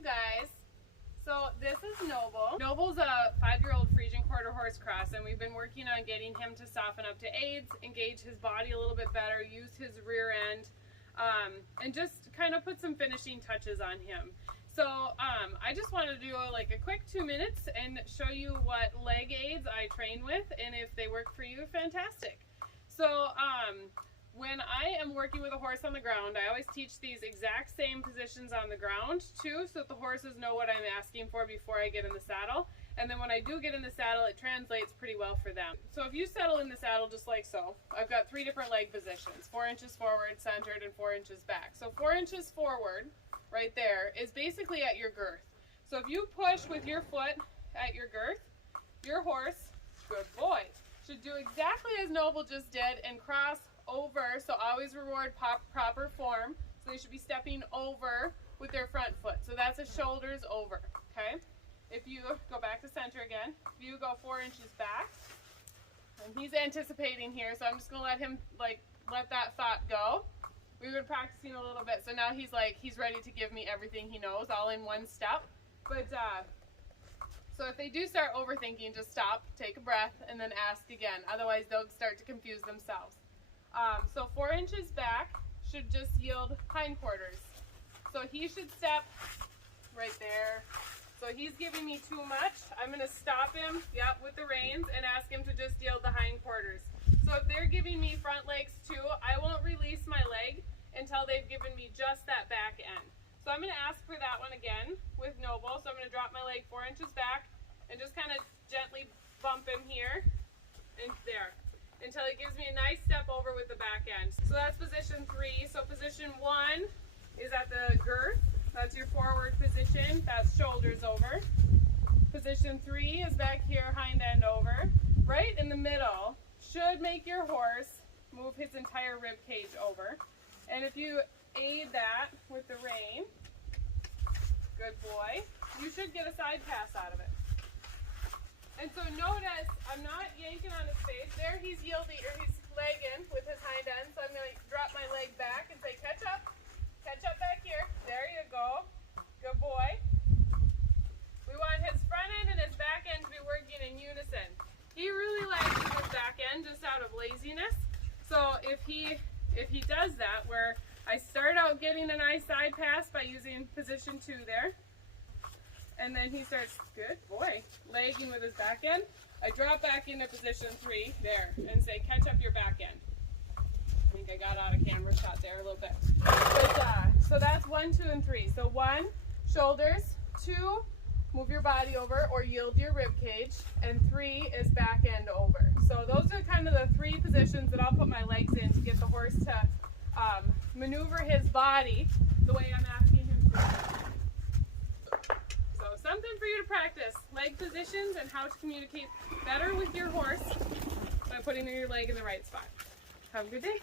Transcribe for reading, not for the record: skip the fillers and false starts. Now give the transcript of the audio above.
you guys. So this is Noble. Noble's a 5-year-old Friesian Quarter Horse Cross, and we've been working on getting him to soften up to aids, engage his body a little bit better, use his rear end, and just kind of put some finishing touches on him. So I just wanted to do like a quick 2 minutes and show you what leg aids I train with, and if they work for you, fantastic. So when I am working with a horse on the ground, I always teach these exact same positions on the ground too, so that the horses know what I'm asking for before I get in the saddle. And then when I do get in the saddle, it translates pretty well for them. So if you settle in the saddle just like so, I've got 3 different leg positions: 4 inches forward, centered, and 4 inches back. So 4 inches forward, right there, is basically at your girth. So if you push with your foot at your girth, your horse, good boy, should do exactly as Noble just did and cross over. So always reward proper form. So they should be stepping over with their front foot. So that's a shoulders over, okay? If you go back to center again, if you go 4 inches back, and he's anticipating here, so I'm just gonna let him let that thought go. We were practicing a little bit, so now he's ready to give me everything he knows all in one step. But so if they do start overthinking, just stop, take a breath, and then ask again. Otherwise, they'll start to confuse themselves. So 4 inches back should just yield hindquarters. So he should step right there. So he's giving me too much. I'm going to stop him, with the reins and ask him to just yield the hindquarters. So if they're giving me front legs too, I won't release my leg until they've given me just that back end. So I'm going to ask for that one again with Noble. So I'm going to drop my leg 4 inches back and just kind of gently bump him here and there until it gives me a nice step over with the back end. So that's position 3. So position 1 is at the girth. That's your forward position. That's shoulders over. Position 3 is back here, hind end over. Right in the middle should make your horse move his entire rib cage over. And if you aid that with the rein, good boy, you should get a side pass out of it. And so notice I'm not yanking on his face. There he's yielding, or he's legging with his hind end. So I'm going to drop my leg back and say, catch up back here. There you go. Good boy. We want his front end and his back end to be working in unison. He really likes his back end just out of laziness. So if he does that, where I start out getting a nice side pass by using position 2 there, and then he starts, good boy, legging with his back end, I drop back into position 3 there and say, catch up your back end. I think I got out of camera shot there a little bit. But, so that's 1, 2, and 3. So 1, shoulders. 2, move your body over or yield your rib cage. And 3 is back end over. So those are kind of the 3 positions that I'll put my legs in to get the horse to maneuver his body the way I'm asking him to. So something for you to practice. Leg positions and how to communicate better with your horse by putting your leg in the right spot. Have a good day.